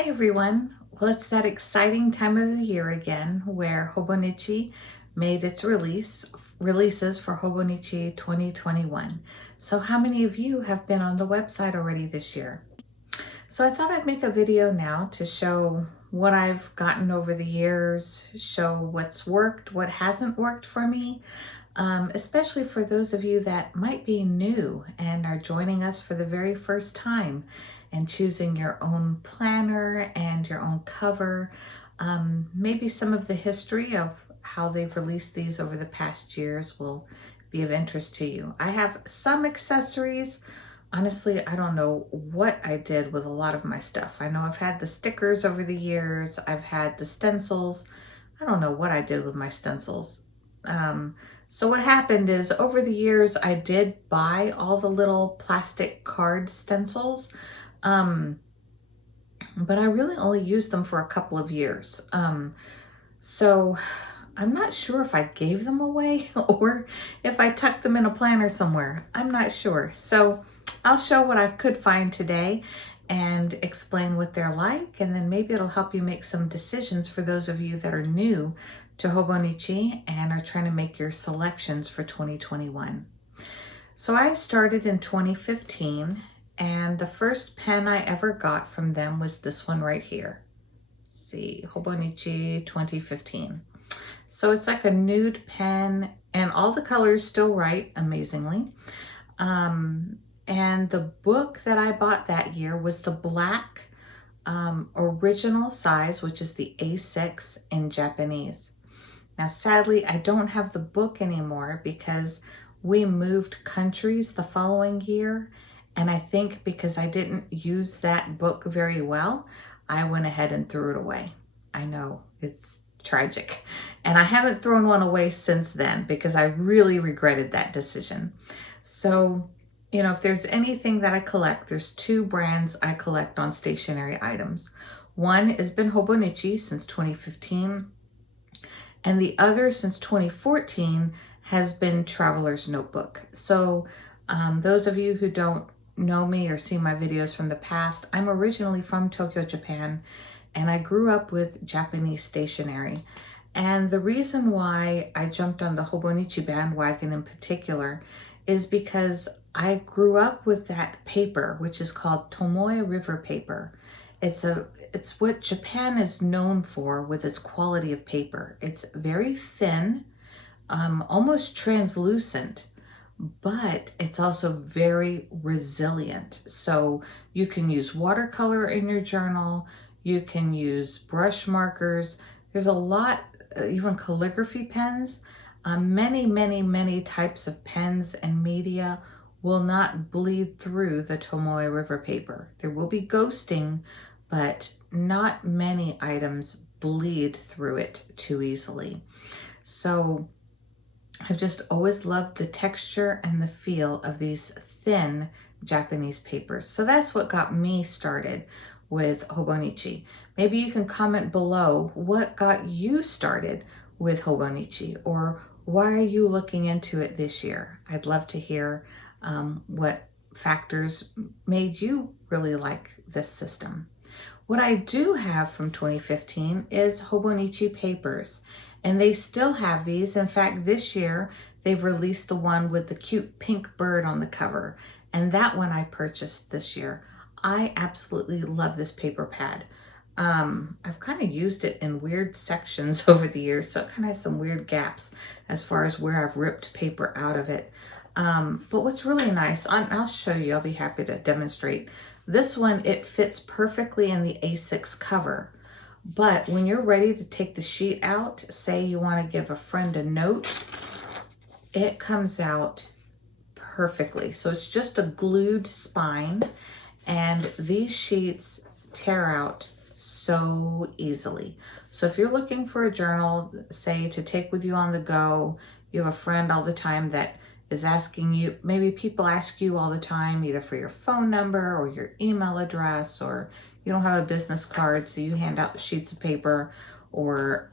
Hi everyone. Well, it's that exciting time of the year again where Hobonichi made its releases for Hobonichi 2021. So how many of you have been on the website already this year? So I thought I'd make a video now to show what I've gotten over the years, show what's worked, what hasn't worked for me, especially for those of you that might be new and are joining us for the very first time and choosing your own planner and your own cover. Maybe some of the history of how they've released these over the past years will be of interest to you. I have some accessories. Honestly, I don't know what I did with a lot of my stuff. I know I've had the stickers over the years. I've had the stencils. I don't know what I did with my stencils. So what happened is over the years, I did buy all the little plastic card stencils, but I really only used them for a couple of years. So I'm not sure if I gave them away or if I tucked them in a planner somewhere. I'm not sure. So I'll show what I could find today and explain what they're like, and then maybe it'll help you make some decisions for those of you that are new to Hobonichi and are trying to make your selections for 2021. So I started in 2015, and the first pen I ever got from them was this one right here. Let's see, Hobonichi 2015. So it's like a nude pen, and all the colors still write amazingly. And the book that I bought that year was the black original size, which is the A6 in Japanese. Now, sadly, I don't have the book anymore because we moved countries the following year. And I think because I didn't use that book very well, I went ahead and threw it away. I know, it's tragic. And I haven't thrown one away since then because I really regretted that decision. So, you know, if there's anything that I collect, there's two brands I collect on stationery items. One has been Hobonichi since 2015, and the other since 2014 has been Traveler's Notebook. So those of you who don't know me or see my videos from the past, I'm originally from Tokyo, Japan, and I grew up with Japanese stationery. And the reason why I jumped on the Hobonichi bandwagon in particular is because I grew up with that paper, which is called Tomoe River paper. It's what Japan is known for with its quality of paper. It's very thin, almost translucent, but it's also very resilient. So you can use watercolor in your journal, you can use brush markers. There's a lot, even calligraphy pens. Many types of pens and media will not bleed through the Tomoe River paper. There will be ghosting, but not many items bleed through it too easily. So I've just always loved the texture and the feel of these thin Japanese papers. So that's what got me started with Hobonichi. Maybe you can comment below what got you started with Hobonichi, or why are you looking into it this year? I'd love to hear what factors made you really like this system. What I do have from 2015 is Hobonichi Papers, and they still have these. In fact, this year they've released the one with the cute pink bird on the cover, and that one I purchased this year. I absolutely love this paper pad. I've kind of used it in weird sections over the years, so it kind of has some weird gaps as far as where I've ripped paper out of it. But what's really nice, I'll show you, I'll be happy to demonstrate. This one, it fits perfectly in the A6 cover. But when you're ready to take the sheet out, say you want to give a friend a note, it comes out perfectly. So it's just a glued spine, and these sheets tear out so easily. So if you're looking for a journal, say to take with you on the go, you have a friend all the time that is asking you, maybe people ask you all the time, either for your phone number or your email address, or you don't have a business card, so you hand out sheets of paper, or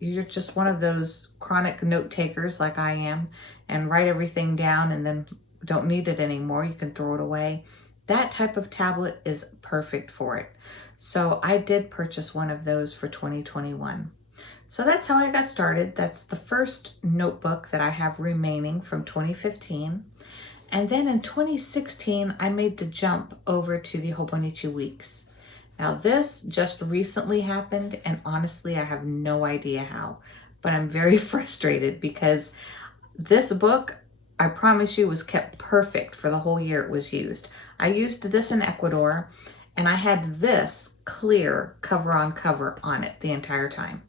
you're just one of those chronic note takers like I am and write everything down and then don't need it anymore. You can throw it away. that type of tablet is perfect for it. So I did purchase one of those for 2021. So that's how I got started. That's the first notebook that I have remaining from 2015. And then in 2016, I made the jump over to the Hobonichi Weeks. Now this just recently happened, and honestly, I have no idea how, but I'm very frustrated because this book, I promise you, was kept perfect for the whole year it was used. I used this in Ecuador, and I had this clear cover on cover on it the entire time.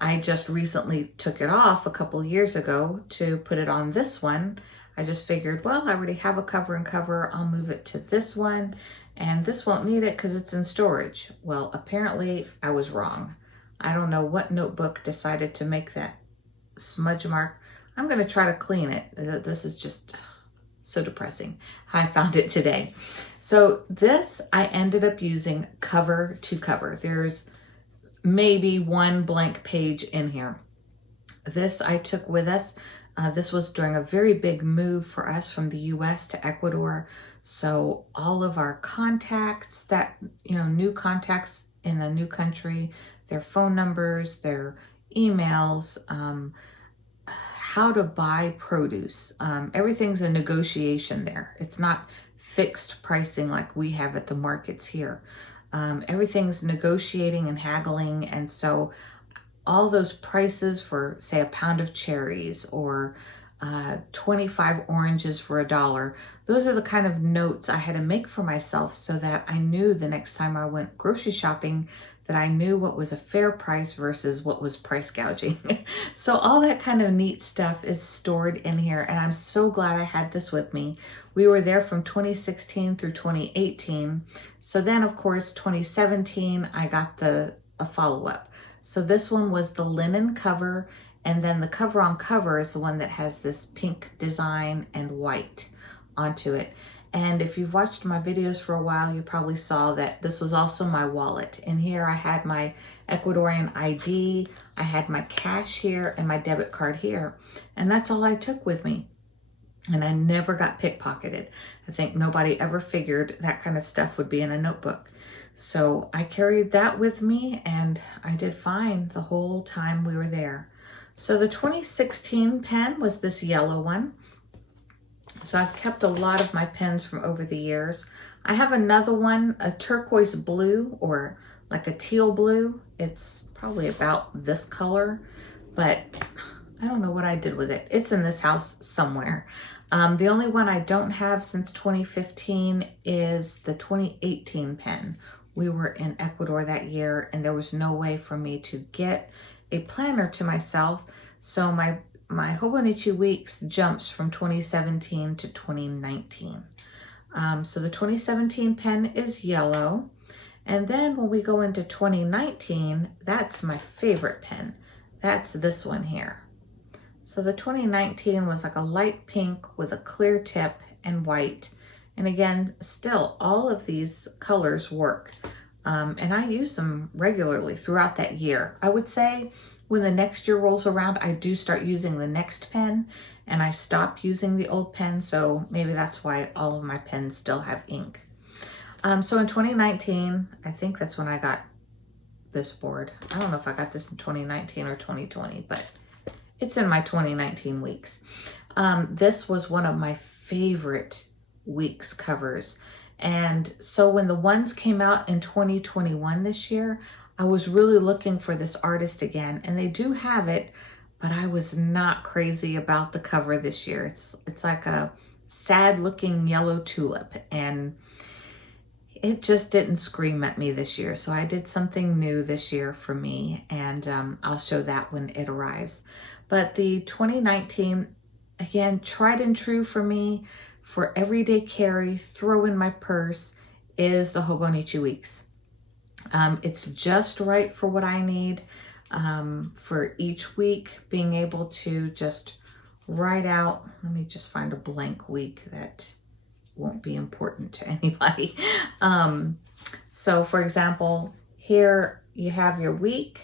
I just recently took it off a couple years ago to put it on this one. I just figured, well, I already have a cover and cover. I'll move it to this one, and this won't need it because it's in storage. Well, apparently I was wrong. I don't know what notebook decided to make that smudge mark. I'm going to try to clean it. This is just so depressing how I found it today. So this I ended up using cover to cover. There's maybe one blank page in here. This I took with us. This was during a very big move for us from the US to Ecuador. So all of our contacts that, new contacts in a new country, their phone numbers, their emails, how to buy produce. Everything's a negotiation there. It's not fixed pricing like we have at the markets here. Everything's negotiating and haggling, and so all those prices for, say, a pound of cherries or 25 oranges for $1, those are the kind of notes I had to make for myself so that I knew the next time I went grocery shopping that I knew what was a fair price versus what was price gouging. So all that kind of neat stuff is stored in here, and I'm so glad I had this with me. We were there from 2016 through 2018. So then, of course, 2017, I got a follow-up. So this one was the linen cover, and then the cover on cover is the one that has this pink design and white onto it. And if you've watched my videos for a while, you probably saw that this was also my wallet. In here, I had my Ecuadorian ID, I had my cash here, and my debit card here. And that's all I took with me. And I never got pickpocketed. I think nobody ever figured that kind of stuff would be in a notebook. So I carried that with me, and I did fine the whole time we were there. So the 2016 pen was this yellow one. So I've kept a lot of my pens from over the years. I have another one, a turquoise blue or like a teal blue. It's probably about this color, but I don't know what I did with it. It's in this house somewhere. The only one I don't have since 2015 is the 2018 pen. We were in Ecuador that year, and there was no way for me to get a planner to myself. So my Hobonichi Weeks jumps from 2017 to 2019. So the 2017 pen is yellow. And then when we go into 2019, that's my favorite pen. That's this one here. So the 2019 was like a light pink with a clear tip and white. And again, still all of these colors work. And I use them regularly throughout that year. I would say when the next year rolls around, I do start using the next pen and I stop using the old pen. So maybe that's why all of my pens still have ink. So in 2019, I think that's when I got this board. I don't know if I got this in 2019 or 2020, but it's in my 2019 weeks. This was one of my favorite weeks covers. And so when the ones came out in 2021 this year, I was really looking for this artist again, and they do have it, but I was not crazy about the cover this year. It's like a sad looking yellow tulip, and it just didn't scream at me this year. So I did something new this year for me, and I'll show that when it arrives. But the 2019, again, tried and true for me, for everyday carry, throw in my purse, is the Hobonichi Weeks. It's just right for what I need for each week, being able to just write out. Let me just find a blank week that won't be important to anybody. So for example, here you have your week,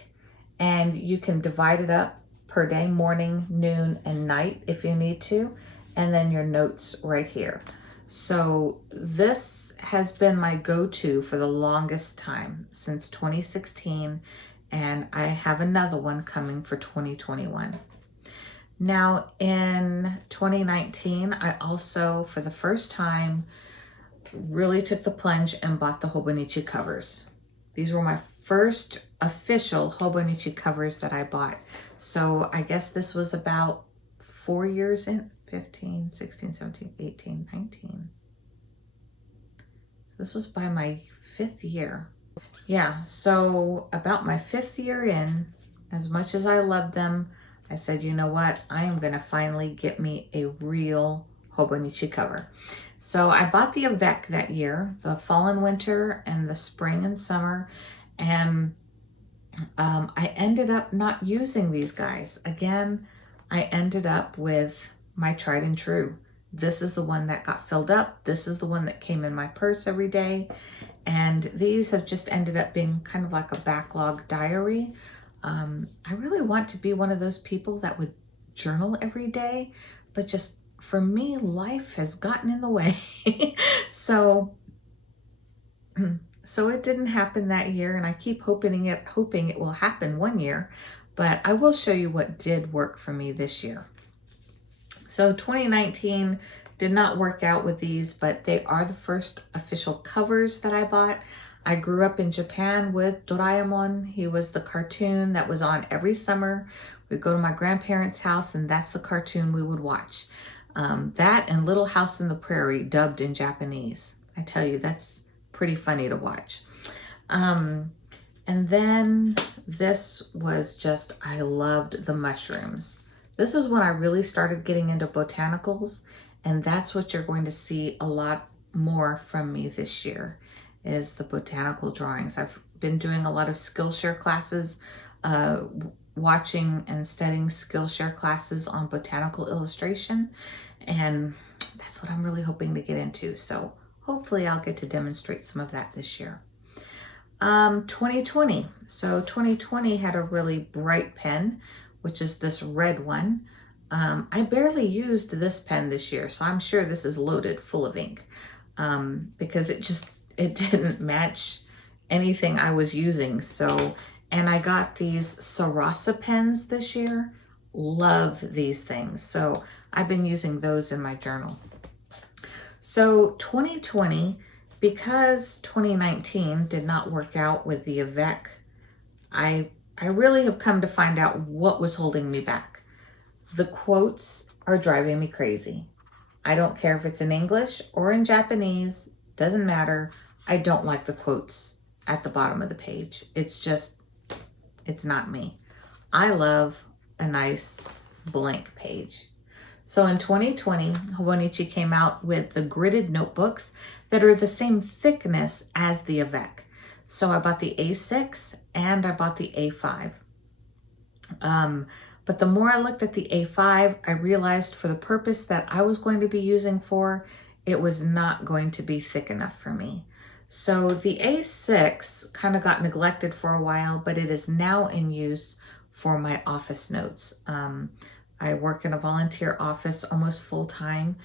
and you can divide it up per day, morning, noon, and night if you need to, and then your notes right here. So this has been my go-to for the longest time, since 2016, and I have another one coming for 2021. Now in 2019, I also, for the first time, really took the plunge and bought the Hobonichi Covers. These were my first official Hobonichi Covers that I bought. So I guess this was about 4 years in, 15, 16, 17, 18, 19. So this was by my 5th year. Yeah, so about my 5th year in, as much as I loved them, I said, you know what? I am gonna finally get me a real Hobonichi cover. So I bought the Avec that year, the fall and winter and the spring and summer. And I ended up not using these guys. Again, I ended up with my tried and true. This is the one that got filled up. This is the one that came in my purse every day. And these have just ended up being kind of like a backlog diary. I really want to be one of those people that would journal every day, but just for me, life has gotten in the way. So it didn't happen that year, and I keep hoping it will happen one year, but I will show you what did work for me this year. So 2019 did not work out with these, but they are the first official covers that I bought. I grew up in Japan with Doraemon. He was the cartoon that was on every summer. We'd go to my grandparents' house, and that's the cartoon we would watch. That and Little House on the Prairie, dubbed in Japanese. I tell you, that's pretty funny to watch. And then this was just, I loved the mushrooms. This is when I really started getting into botanicals, and that's what you're going to see a lot more from me this year, is the botanical drawings. I've been doing a lot of Skillshare classes, watching and studying Skillshare classes on botanical illustration, and that's what I'm really hoping to get into. So hopefully I'll get to demonstrate some of that this year. 2020. So 2020 had a really bright pen, which is this red one. I barely used this pen this year, so I'm sure this is loaded full of ink, because it didn't match anything I was using. So, and I got these Sarasa pens this year. Love these things. So I've been using those in my journal. So 2020, because 2019 did not work out with the Avec, I really have come to find out what was holding me back. The quotes are driving me crazy. I don't care if it's in English or in Japanese, doesn't matter. I don't like the quotes at the bottom of the page. It's not me. I love a nice blank page. So in 2020, Hobonichi came out with the gridded notebooks that are the same thickness as the Avec. So I bought the A6 and I bought the A5. But the more I looked at the A5, I realized for the purpose that I was going to be using for, it was not going to be thick enough for me. So the A6 kind of got neglected for a while, but it is now in use for my office notes. I work in a volunteer office almost full time.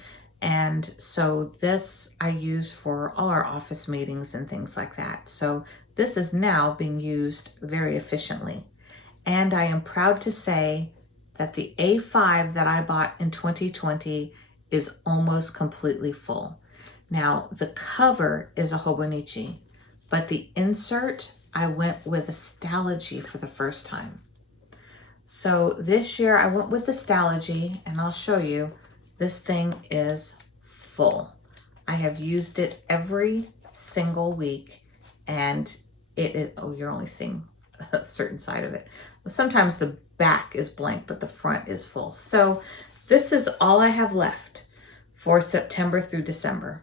And so this I use for all our office meetings and things like that. So this is now being used very efficiently. And I am proud to say that the A5 that I bought in 2020 is almost completely full. Now, the cover is a Hobonichi, but the insert, I went with a Stalogy for the first time. So this year I went with the Stalogy, and I'll show you, this thing is full. I have used it every single week, and it is, oh, you're only seeing a certain side of it. Sometimes the back is blank, but the front is full. So this is all I have left for September through December.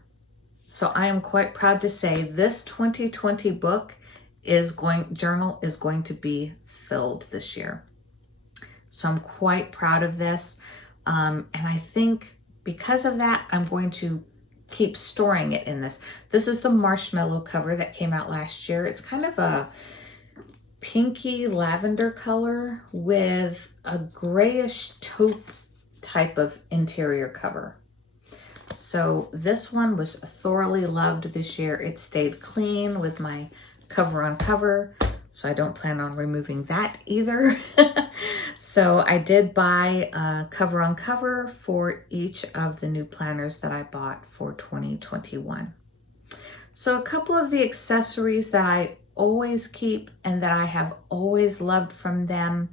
So I am quite proud to say this 2020 journal is going to be filled this year. So I'm quite proud of this. And I think because of that, I'm going to keep storing it in this. This is the Marshmallow cover that came out last year. It's kind of a pinky lavender color with a grayish taupe type of interior cover. So this one was thoroughly loved this year. It stayed clean with my cover on cover, so I don't plan on removing that either. So I did buy a cover on cover for each of the new planners that I bought for 2021. So a couple of the accessories that I always keep and that I have always loved from them.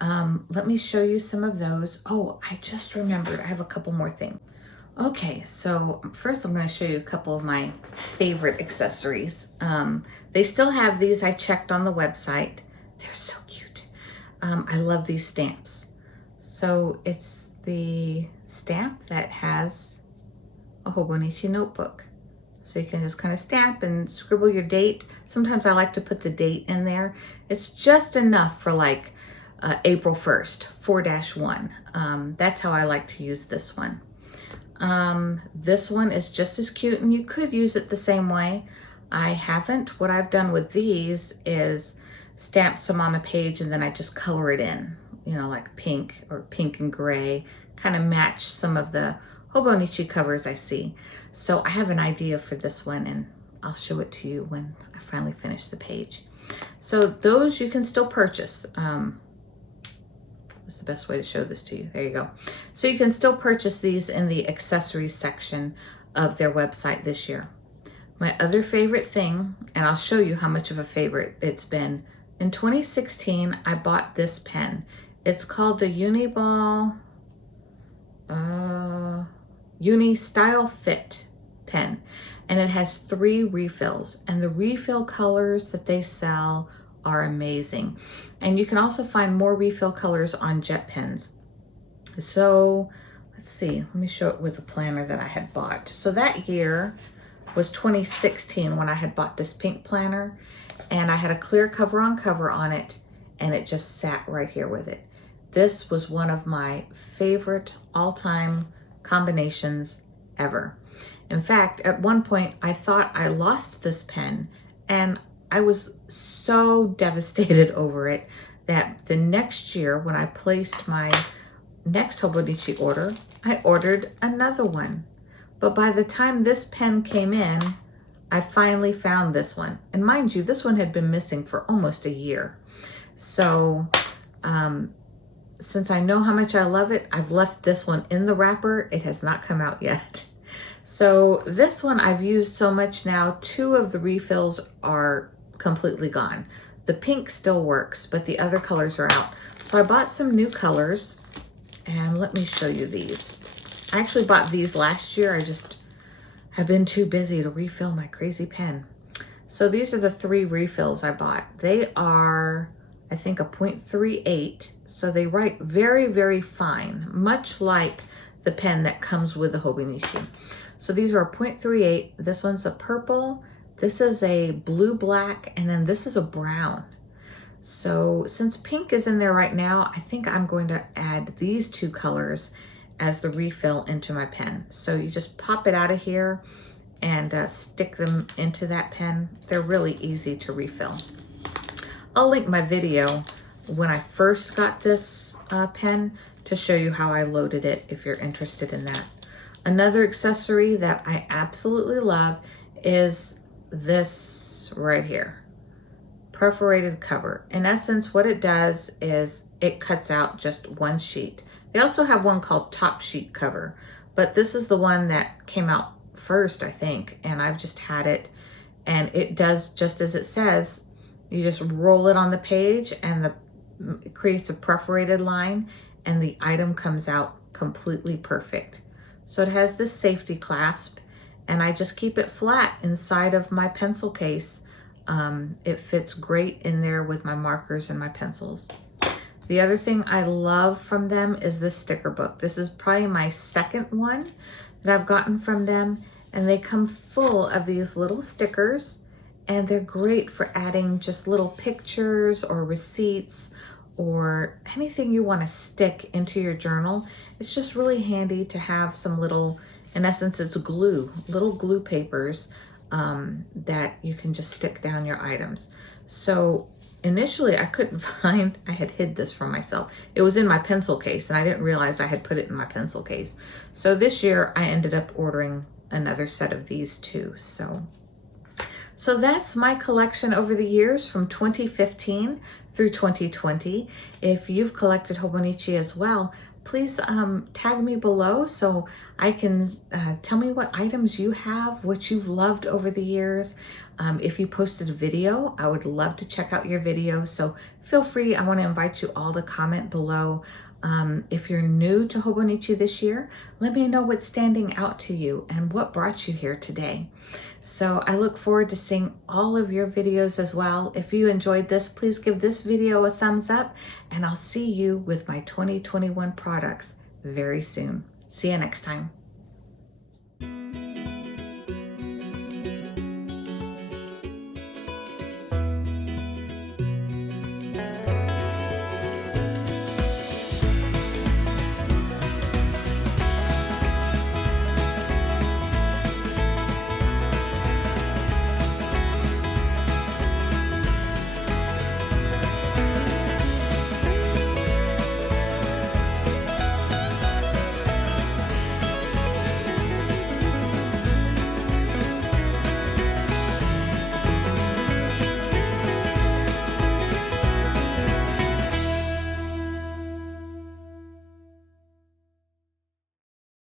Let me show you some of those. Oh, I just remembered, I have a couple more things. Okay, so first I'm going to show you a couple of my favorite accessories. They still have these. I checked on the website. They're so cute. I love these stamps. So it's the stamp that has a Hobonichi notebook. So you can just kind of stamp and scribble your date. Sometimes I like to put the date in there. It's just enough for like April 1st, 4-1. That's how I like to use this one. This one is just as cute, and you could use it the same way. I haven't. What I've done with these is stamp some on a page and then I just color it in, you know, like pink or pink and gray, kind of match some of the Hobonichi covers I see. So I have an idea for this one and I'll show it to you when I finally finish the page. So those you can still purchase. What's the best way to show this to you? There you go. So you can still purchase these in the accessories section of their website this year. My other favorite thing, and I'll show you how much of a favorite it's been. In 2016, I bought this pen. It's called the Uni Style Fit pen, and it has 3 refills, and the refill colors that they sell are amazing. And you can also find more refill colors on jet pens. So let's see, let me show it with the planner that I had bought. So that year was 2016 when I had bought this pink planner, and I had a clear cover on it, and it just sat right here with it. This was one of my favorite all-time combinations ever. In fact, at one point I thought I lost this pen, and I was so devastated over it that the next year when I placed my next Hobonichi order, I ordered another one. But by the time this pen came in, I finally found this one. And mind you, this one had been missing for almost a year. So since I know how much I love it, I've left this one in the wrapper. It has not come out yet. So this one I've used so much now, 2 of the refills are completely gone. The pink still works, but the other colors are out. So I bought some new colors, and let me show you these. I actually bought these last year. I just have been too busy to refill my crazy pen. So these are the 3 refills I bought. They are, I think, a 0.38. So they write very, very fine, much like the pen that comes with the Hobonichi. So these are a 0.38. This one's a purple. This is a blue-black, and then this is a brown. So since pink is in there right now, I think I'm going to add these 2 colors as the refill into my pen. So you just pop it out of here and stick them into that pen. They're really easy to refill. I'll link my video when I first got this pen to show you how I loaded it if you're interested in that. Another accessory that I absolutely love is this right here, perforated cover. In essence, what it does is it cuts out just 1 sheet. They also have one called top sheet cover, but this is the one that came out first, I think, and I've just had it, and it does just as it says. You just roll it on the page, and it creates a perforated line, and the item comes out completely perfect. So it has this safety clasp, and I just keep it flat inside of my pencil case. It fits great in there with my markers and my pencils. The other thing I love from them is this sticker book. This is probably my 2nd one that I've gotten from them, and they come full of these little stickers, and they're great for adding just little pictures or receipts or anything you want to stick into your journal. It's just really handy to have some little, in essence, it's glue, little glue papers that you can just stick down your items. So initially I couldn't find, I had hid this from myself. It was in my pencil case and I didn't realize I had put it in my pencil case. So this year I ended up ordering another set of these too. So that's my collection over the years from 2015 through 2020. If you've collected Hobonichi as well, please tag me below so I can tell me what items you have, what you've loved over the years. If you posted a video, I would love to check out your video. So feel free, I want to invite you all to comment below. If you're new to Hobonichi this year, let me know what's standing out to you and what brought you here today. So I look forward to seeing all of your videos as well. If you enjoyed this, please give this video a thumbs up, and I'll see you with my 2021 products very soon. See you next time.